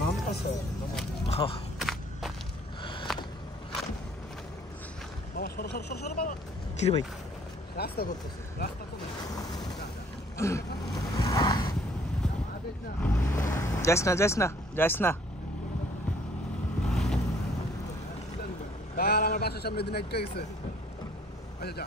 নাম আছে বাবা সর বাবা কি রে ভাই রাস্তা করতেছে রাস্তা তো যাস না আর আমার বাসার সামনে দিন আটকে গেছে আচ্ছা যা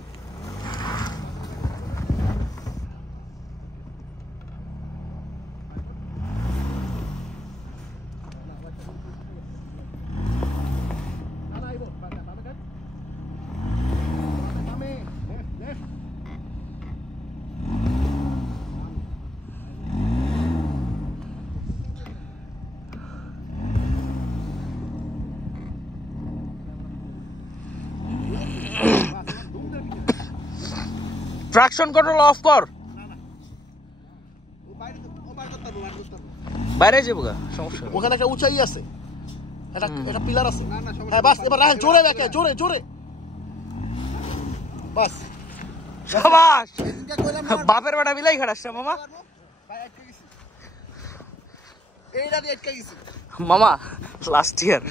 ট্রাকশন কন্ট্রোল অফ কর বাইরে যাবো গা সমস্যা ওখানে একটা উঁচাই আছে একটা পিলার আছে হ্যাঁ বাস এবার রাখেন জোরে রাখে জোরে বাস শাবাশ বাপের বেটা বিলাই খাড়াচ্ছে মামা এইটা দিয়ে আটকে গেছি মামা লাস্ট ইয়ার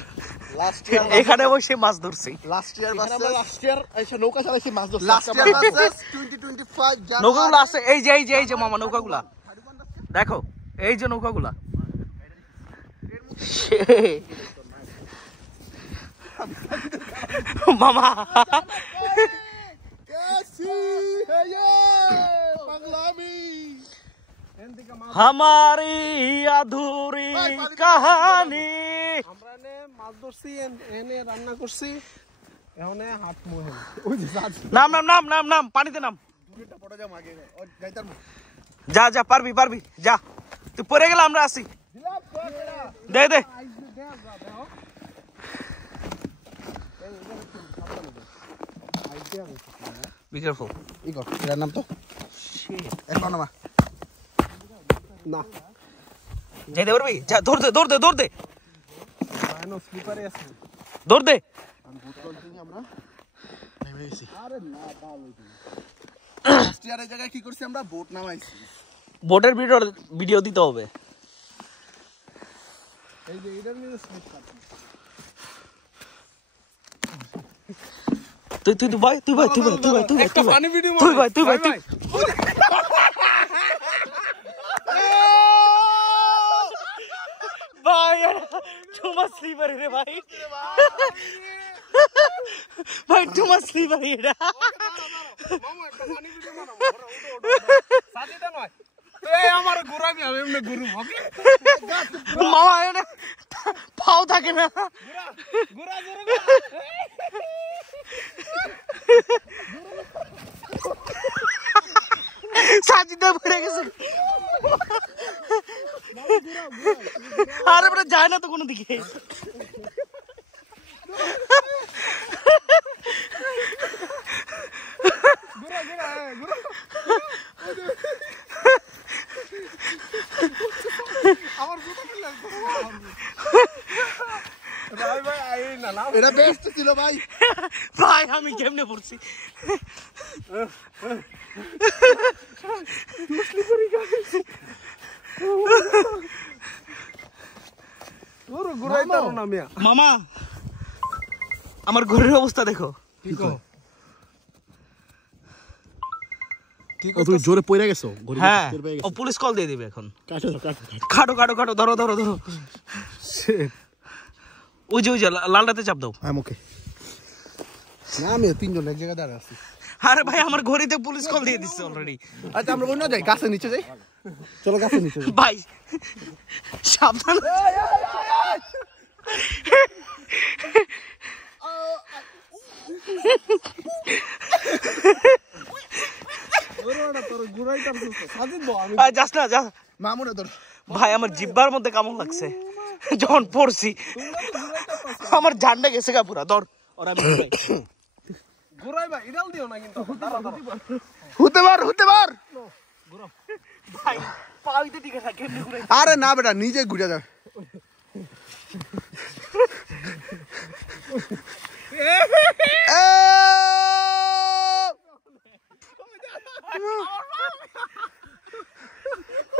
এখানে বসে মাছ ধরছি লাস্ট ইয়ার আচ্ছা নৌকা চালাইছি মাছ ধরছি লাস্ট ইয়ার ভার্সেস 2025 নৌকাগুলো আছে এই যে মামা নৌকাগুলা দেখো এই যে নৌকাগুলা মামা हमारी अधूरी कहानी আমরা এনে মাছ ধরছি এনে রান্না করছি এখানে হাত মোহে ওই যে নাম পানিতে নাম দুইটা পড়ে যাম আগে ও যাইতাম যা পারবি যা তুই পড়ে গেলে আমরা আসি দে Be careful. Igor, এর নাম তো Shit. এখন না না যাইতে পারবি যা দৌড় দে আনো স্লিপারে আছে দৌড় দে আমি বুট কন্টিনিউ আমরা নেমে গেছি আরে না বাল লাস্ট ইয়ার এই জায়গায় কি করছি আমরা বোট নামাইছি বোটের ভিডিও দিতে হবে এই যে এটার নিয়ে স্লিপ কাটছি তুই ভাই একটা পানি ভিডিও তুই ভাই ভাই too much sleeper রে ভাই ভাই too much sleeper এটা মামু একটা পানি ভিডিও বানাবো সাজিদা নয় এই আমার ঘুরাবি আমি এমনি ঘুরু হবে মামা এটা পাও থাকে না ঘুরা সাজিদা পড়ে গেছে আরে বেটা যায় না তো কোনো দিকে আমার জুতো ফেললে ভাই আই না না এটা বেস্ট ছিল ভাই আমি কেমনে পড়ছি মামা আমার ঘরের অবস্থা দেখো তুমি জোরে পড়ে গেছো হ্যাঁ ও পুলিশ কল দিয়ে দিবে এখন কাটো ধরো ওই যে লালটাতে চাপ দাও ওকে না আমি তিনজন এক জায়গায় দাঁড়া আছি আরে ভাই আমার ঘড়িতে পুলিশ কল দিয়ে দিচ্ছে অলরেডি আচ্ছা আমরা অন্য যাই গাছের নিচে যাই চলো গাছের নিচে যাই ভাই সাবধান যাস না যা মামুনে ধর ভাই আমার জিব্বার মধ্যে কেমন লাগছে যখন পড়ছি আমার ঝান্ডা গেছে গা পুরা ধর ওরা ঘুরাই ভাই ইডাল দিও না কিন্তু হতে পার ভাই পাইতে ঠিক আছে কেমনে ঘুরে আরে না বেটা নিজে ঘুরে যাবে